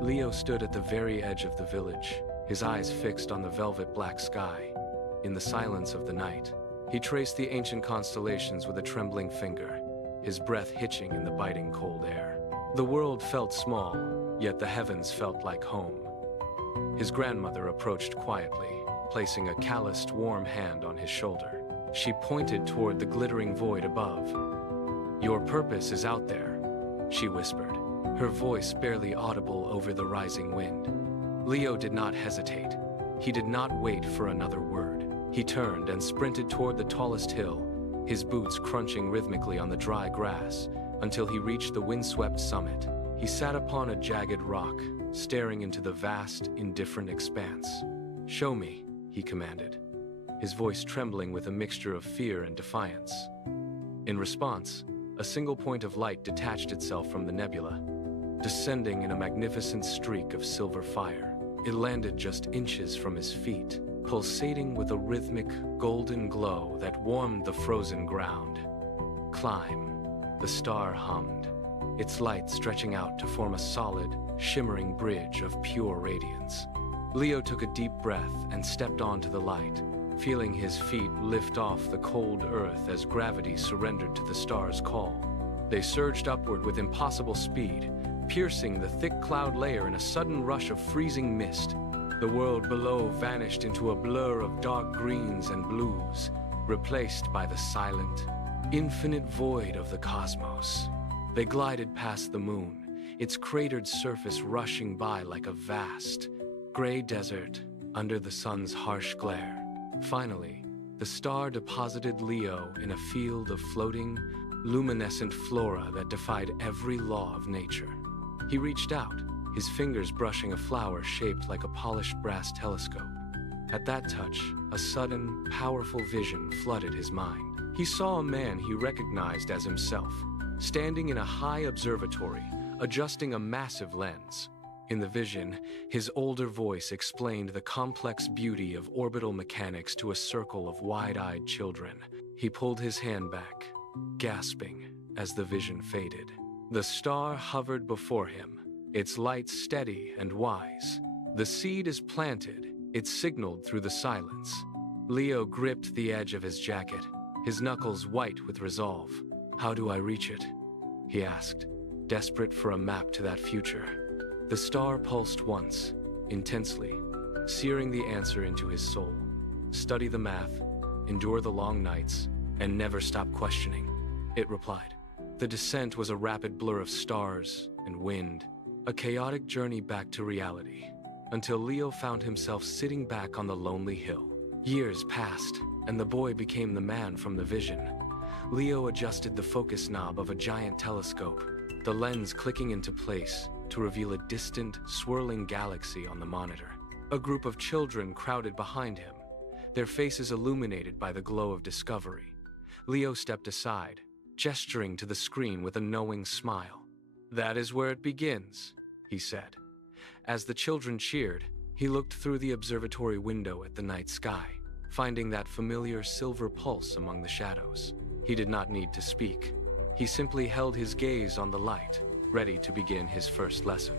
Leo stood at the very edge of the village, his eyes fixed on the velvet black sky. In the silence of the night, he traced the ancient constellations with a trembling finger, his breath hitching in the biting cold air. The world felt small, yet the heavens felt like home. His grandmother approached quietly, placing a calloused, warm hand on his shoulder. She pointed toward the glittering void above. "Your purpose is out there," she whispered, her voice barely audible over the rising wind. Leo did not hesitate. He did not wait for another word. He turned and sprinted toward the tallest hill, his boots crunching rhythmically on the dry grass, until he reached the windswept summit. He sat upon a jagged rock, staring into the vast, indifferent expanse. "Show me," he commanded, his voice trembling with a mixture of fear and defiance. In response, a single point of light detached itself from the nebula, descending in a magnificent streak of silver fire. It landed just inches from his feet, pulsating with a rhythmic, golden glow that warmed the frozen ground. "Climb," the star hummed, its light stretching out to form a solid, shimmering bridge of pure radiance. Leo took a deep breath and stepped onto the light, feeling his feet lift off the cold earth as gravity surrendered to the star's call. They surged upward with impossible speed, piercing the thick cloud layer in a sudden rush of freezing mist. The world below vanished into a blur of dark greens and blues, replaced by the silent, infinite void of the cosmos. They glided past the moon, its cratered surface rushing by like a vast, gray desert under the sun's harsh glare. Finally, the star deposited Leo in a field of floating, luminescent flora that defied every law of nature. He reached out, his fingers brushing a flower shaped like a polished brass telescope. At that touch, a sudden, powerful vision flooded his mind. He saw a man he recognized as himself, standing in a high observatory, adjusting a massive lens. In the vision, his older voice explained the complex beauty of orbital mechanics to a circle of wide-eyed children. He pulled his hand back, gasping as the vision faded. The star hovered before him, its light steady and wise. "The seed is planted," it signaled through the silence. Leo gripped the edge of his jacket, his knuckles white with resolve. "How do I reach it?" he asked, desperate for a map to that future. The star pulsed once, intensely, searing the answer into his soul. "Study the math, endure the long nights, and never stop questioning," it replied. The descent was a rapid blur of stars and wind, a chaotic journey back to reality, until Leo found himself sitting back on the lonely hill. Years passed, and the boy became the man from the vision. Leo adjusted the focus knob of a giant telescope, the lens clicking into place to reveal a distant, swirling galaxy on the monitor. A group of children crowded behind him, their faces illuminated by the glow of discovery. Leo stepped aside, gesturing to the screen with a knowing smile. "That is where it begins," he said. As the children cheered, he looked through the observatory window at the night sky, finding that familiar silver pulse among the shadows. He did not need to speak. He simply held his gaze on the light, ready to begin his first lesson.